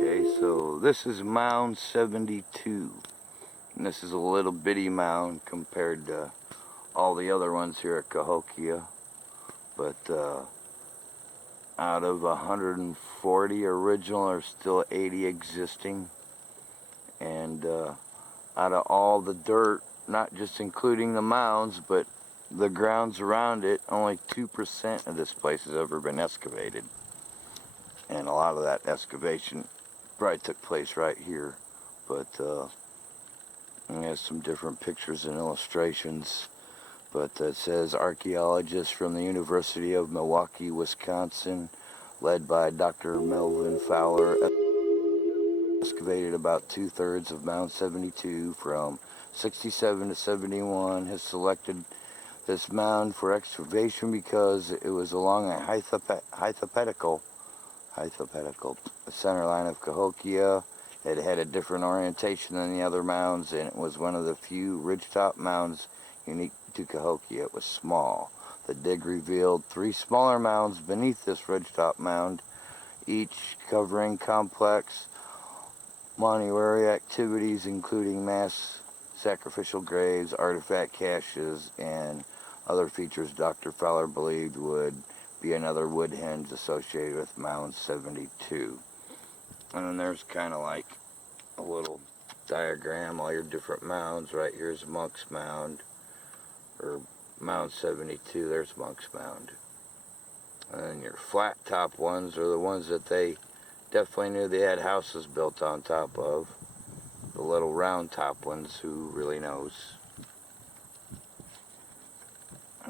Okay, so this is Mound 72, and this is a little bitty mound compared to all the other ones here at Cahokia, but out of 140 original, there's still 80 existing, and out of all the dirt, not just including the mounds, but the grounds around it, only 2% of this place has ever been excavated, and a lot of that excavation probably took place right here, but it has some different pictures and illustrations. But it says archaeologists from the University of Milwaukee, Wisconsin, led by Dr. Melvin Fowler, excavated about 2/3 of Mound 72 from 67 to 71. Has selected this mound for excavation because it was along a hypothetical center line of Cahokia. It had a different orientation than the other mounds, and it was one of the few ridgetop mounds unique to Cahokia. It was small. The dig revealed 3 smaller mounds beneath this ridgetop mound, each covering complex monarchy activities including mass sacrificial graves, artifact caches, and other features Dr. Fowler believed would be another wood henge associated with Mound 72. And then there's kind of like a little diagram, all your different mounds. Right here's Monks Mound, or Mound 72, there's Monks Mound. And then your flat top ones are the ones that they definitely knew they had houses built on top of. The little round top ones, who really knows?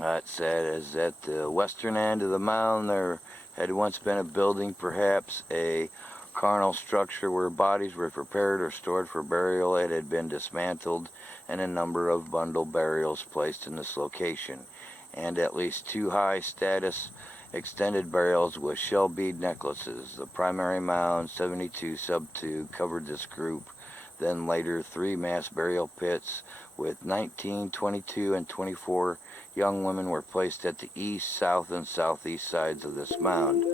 It said is at the western end of the mound there had once been a building, perhaps a carnal structure where bodies were prepared or stored for burial. It had been dismantled and a number of bundle burials placed in this location, and at least 2 high status extended burials with shell bead necklaces. The primary mound 72 sub 2 covered this group. Then later 3 mass burial pits with 19, 22, and 24 young women were placed at the east, south, and southeast sides of this mound,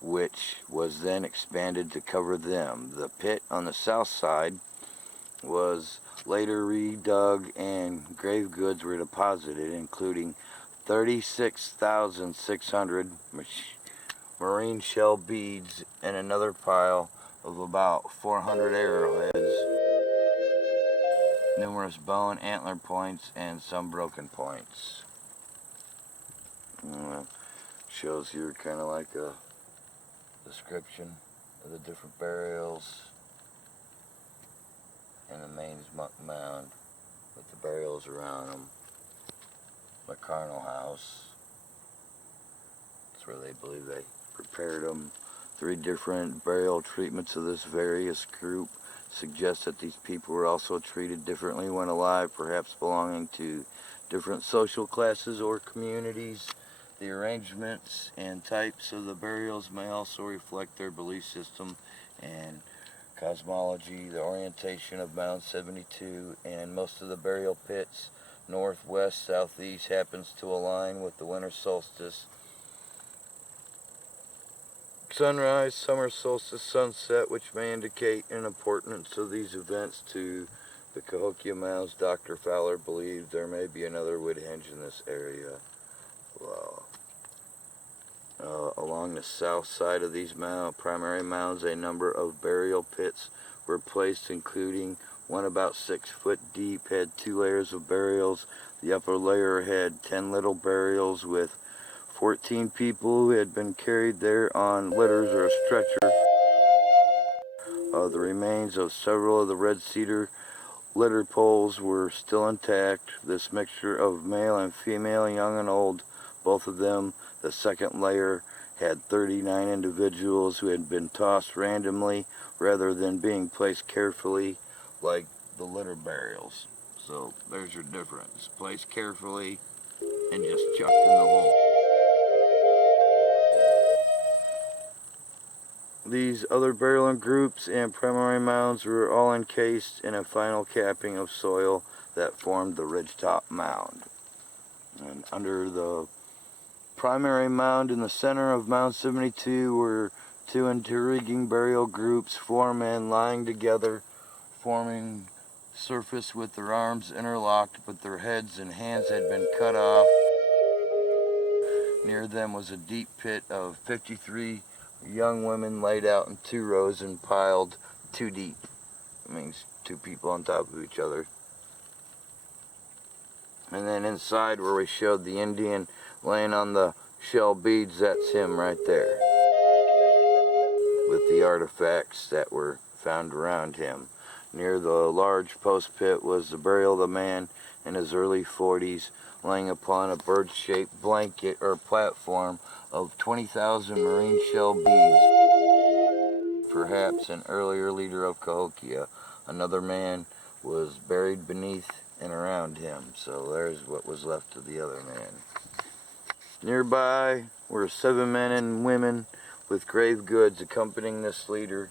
which was then expanded to cover them. The pit on the south side was later redug and grave goods were deposited, including 36,600 marine shell beads and another pile of about 400 arrowheads, numerous bone antler points, and some broken points. Shows here kind of like a description of the different burials in the main mound with the burials around them. The carnal house, that's where they believe they prepared them. 3 different burial treatments of this various group suggest that these people were also treated differently when alive, perhaps belonging to different social classes or communities. The arrangements and types of the burials may also reflect their belief system and cosmology. The orientation of Mound 72 and most of the burial pits, northwest, southeast, happens to align with the winter solstice, sunrise, summer solstice, sunset, which may indicate an importance of these events to the Cahokia mounds. Dr. Fowler believed there may be another wood henge in this area. Wow. Along the south side of these primary mounds, a number of burial pits were placed, including one about 6 foot deep, had 2 layers of burials. The upper layer had 10 little burials with 14 people who had been carried there on litters or a stretcher. The remains of several of the red cedar litter poles were still intact. This mixture of male and female, young and old, both of them, the second layer, had 39 individuals who had been tossed randomly rather than being placed carefully like the litter burials. So there's your difference. Placed carefully and just chucked in the hole. These other burial groups and primary mounds were all encased in a final capping of soil that formed the ridgetop mound. And under the primary mound in the center of Mound 72 were two intriguing burial groups, 4 men lying together, forming surface with their arms interlocked, but their heads and hands had been cut off. Near them was a deep pit of 53 young women laid out in 2 rows and piled 2 deep. It means 2 people on top of each other. And then inside where we showed the Indian laying on the shell beads, that's him right there, with the artifacts that were found around him. Near the large post pit was the burial of the man in his early 40s, laying upon a bird-shaped blanket or platform of 20,000 marine shell beads, perhaps an earlier leader of Cahokia. Another man was buried beneath and around him, so there's what was left of the other man. Nearby were 7 men and women with grave goods accompanying this leader.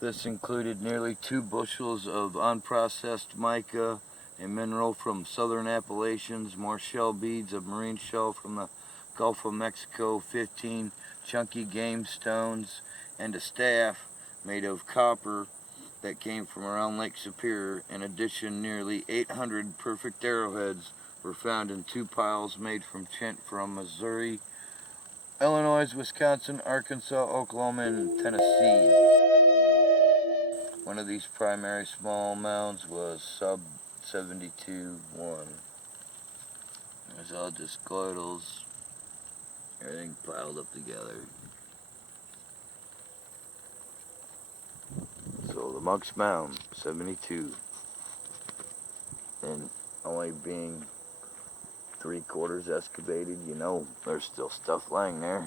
This included nearly 2 bushels of unprocessed mica, a mineral from southern Appalachians, more shell beads of marine shell from the Gulf of Mexico, 15 chunky game stones, and a staff made of copper that came from around Lake Superior. In addition, nearly 800 perfect arrowheads were found in 2 piles made from chint from Missouri, Illinois, Wisconsin, Arkansas, Oklahoma, and Tennessee. One of these primary small mounds was sub 72-1. There's all just girdles, everything piled up together. So the Monks Mound, 72, and only being 3/4 excavated, you know, there's still stuff lying there.